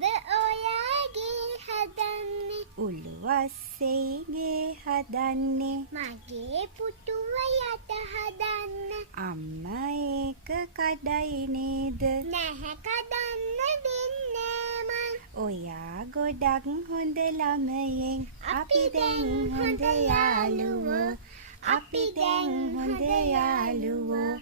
මොකද ඔයාගේ හදන්නේ? උළුවස්සේගේ හදන්නේ. මගේ පුටුව යට හදන්න. අම්මා ඒක කඩයි නේද? නැහැ කඩන්න දෙන්නේ මං. ඔයා ගොඩක් හොඳ ළමයෙක්. අපි දැන් හොඳ යාළුවෝ. අපි දැන් හොඳ යාළුවෝ.